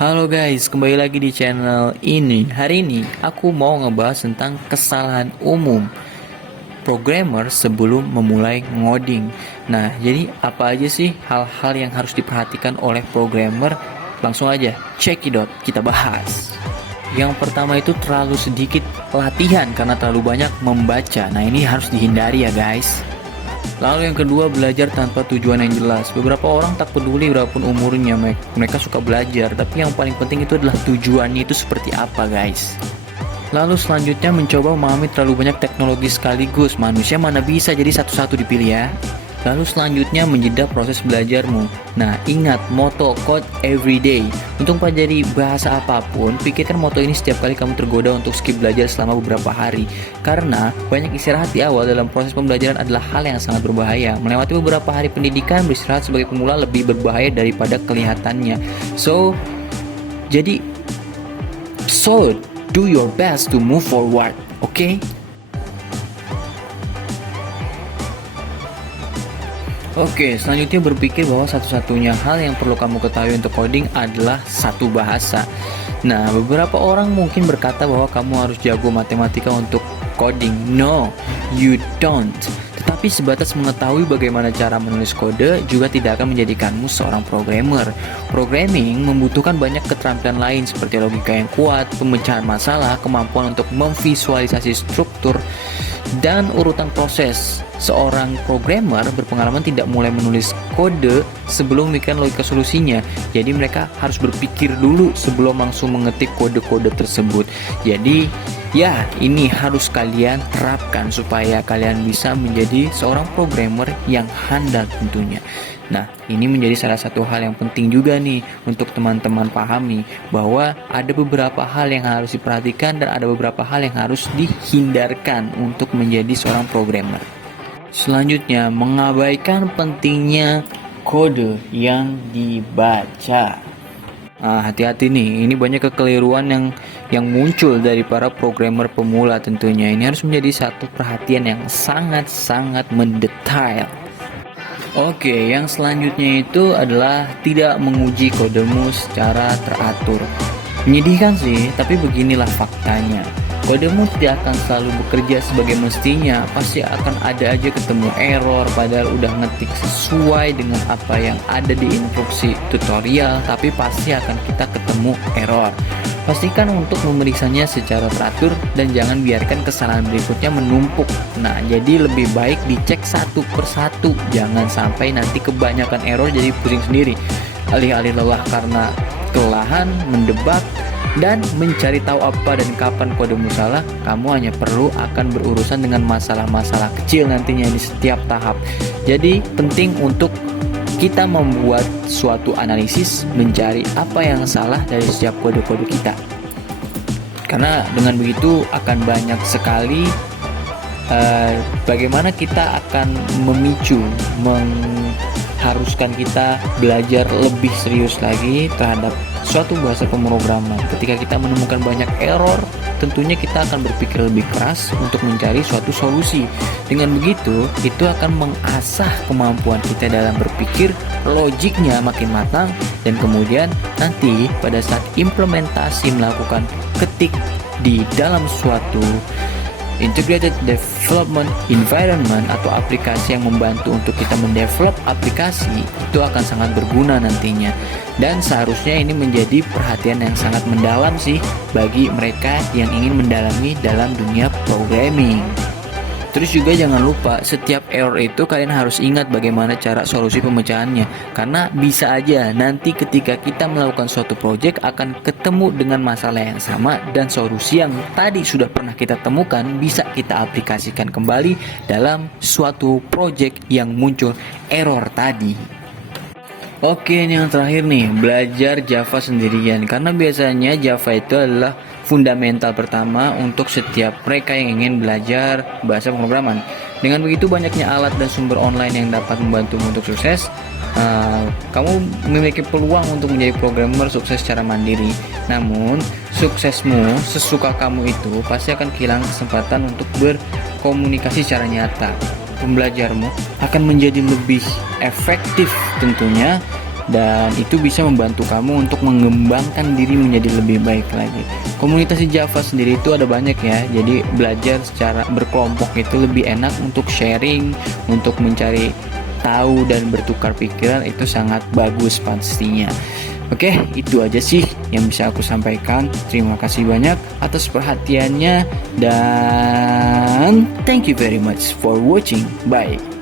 Halo guys, kembali lagi di channel ini. Hari ini aku mau ngebahas tentang kesalahan umum programmer sebelum memulai ngoding. Nah, jadi apa aja sih hal-hal yang harus diperhatikan oleh programmer? Langsung aja, check it out, kita bahas. Yang pertama itu terlalu sedikit latihan karena terlalu banyak membaca. Nah, ini harus dihindari ya guys. Lalu yang kedua, belajar tanpa tujuan yang jelas. Beberapa orang tak peduli berapapun umurnya, mereka suka belajar, tapi yang paling penting itu adalah tujuannya itu seperti apa guys. Lalu selanjutnya, mencoba memahami terlalu banyak teknologi sekaligus. Manusia mana bisa jadi satu-satu dipilih ya. Lalu selanjutnya, menjeda proses belajarmu. Nah, ingat moto code every day. Untuk pelajari bahasa apapun, pikirkan moto ini setiap kali kamu tergoda untuk skip belajar selama beberapa hari. Karena banyak istirahat di awal dalam proses pembelajaran adalah hal yang sangat berbahaya. Melewati beberapa hari pendidikan, beristirahat sebagai pemula lebih berbahaya daripada kelihatannya. So, do your best to move forward, okay? Oke, selanjutnya berpikir bahwa satu-satunya hal yang perlu kamu ketahui untuk coding adalah satu bahasa. Nah, beberapa orang mungkin berkata bahwa kamu harus jago matematika untuk coding. No, you don't. Tetapi sebatas mengetahui bagaimana cara menulis kode juga tidak akan menjadikanmu seorang programmer. Programming membutuhkan banyak keterampilan lain seperti logika yang kuat, pemecahan masalah, kemampuan untuk memvisualisasi struktur, dan urutan proses. Seorang programmer berpengalaman tidak mulai menulis kode sebelum memikirkan logika solusinya. Jadi mereka harus berpikir dulu sebelum langsung mengetik kode-kode tersebut. Jadi ya, ini harus kalian terapkan supaya kalian bisa menjadi seorang programmer yang handal tentunya. Nah, ini menjadi salah satu hal yang penting juga nih untuk teman-teman pahami bahwa ada beberapa hal yang harus diperhatikan dan ada beberapa hal yang harus dihindarkan untuk menjadi seorang programmer. Selanjutnya, mengabaikan pentingnya kode yang dibaca. Nah, hati-hati nih, ini banyak kekeliruan yang muncul dari para programmer pemula tentunya. Ini harus menjadi satu perhatian yang sangat-sangat mendetail. Oke, yang selanjutnya itu adalah tidak menguji kodemu secara teratur. Menyedihkan sih, tapi beginilah faktanya. Kodemu tidak akan selalu bekerja sebagai mestinya. Pasti akan ada aja ketemu error padahal udah ngetik sesuai dengan apa yang ada di instruksi tutorial, tapi pasti akan kita ketemu error. Pastikan untuk memeriksanya secara teratur dan jangan biarkan kesalahan berikutnya menumpuk. Nah, jadi lebih baik dicek satu persatu. Jangan sampai nanti kebanyakan error jadi pusing sendiri. Alih-alih lelah karena kelelahan mendebak dan mencari tahu apa dan kapan kodemu salah, kamu hanya perlu akan berurusan dengan masalah-masalah kecil nantinya di setiap tahap. Jadi penting untuk kita membuat suatu analisis, mencari apa yang salah dari setiap kode-kode kita. Karena dengan begitu akan banyak sekali bagaimana kita akan memicu, mengharuskan kita belajar lebih serius lagi terhadap suatu bahasa pemrograman. Ketika kita menemukan banyak error, tentunya kita akan berpikir lebih keras untuk mencari suatu solusi. Dengan begitu, itu akan mengasah kemampuan kita dalam berpikir, logiknya makin matang, dan kemudian nanti pada saat implementasi melakukan ketik di dalam suatu integrated development environment atau aplikasi yang membantu untuk kita mendevelop aplikasi, itu akan sangat berguna nantinya. Dan seharusnya ini menjadi perhatian yang sangat mendalam sih bagi mereka yang ingin mendalami dalam dunia programming. Terus juga jangan lupa setiap error itu kalian harus ingat bagaimana cara solusi pemecahannya. Karena bisa aja nanti ketika kita melakukan suatu project akan ketemu dengan masalah yang sama dan solusi yang tadi sudah pernah kita temukan bisa kita aplikasikan kembali dalam suatu project yang muncul error tadi. Oke, ini yang terakhir nih, belajar Java sendirian. Karena biasanya Java itu adalah fundamental pertama untuk setiap mereka yang ingin belajar bahasa pemrograman. Dengan begitu banyaknya alat dan sumber online yang dapat membantumu untuk sukses, kamu memiliki peluang untuk menjadi programmer sukses secara mandiri. Namun, suksesmu sesuka kamu itu pasti akan kehilangan kesempatan untuk berkomunikasi secara nyata. Pembelajarmu akan menjadi lebih efektif tentunya dan itu bisa membantu kamu untuk mengembangkan diri menjadi lebih baik lagi. Komunitas di Java sendiri itu ada banyak ya, jadi belajar secara berkelompok itu lebih enak untuk sharing, untuk mencari tahu dan bertukar pikiran, itu sangat bagus pastinya. Oke, itu aja sih yang bisa aku sampaikan. Terima kasih banyak atas perhatiannya dan thank you very much for watching. Bye.